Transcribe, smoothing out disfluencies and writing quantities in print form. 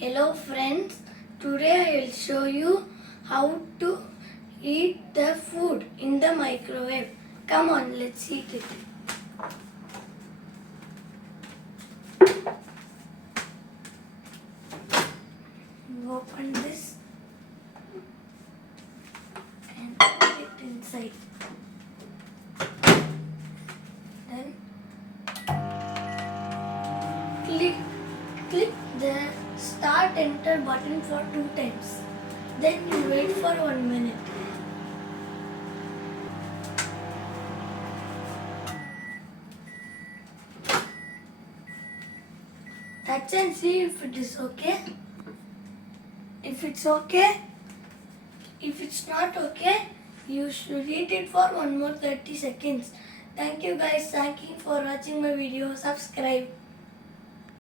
Hello friends, today I will show you how to eat the food in the microwave. Come on, let's eat it. Open this and put it inside. Then click the start enter button for 2 times. Then you wait for 1 minute. Touch and see if it is okay. If it's okay, if it's not okay, you should eat it for 1 more 30 seconds. Thank you guys. Thank you for watching my video. Subscribe.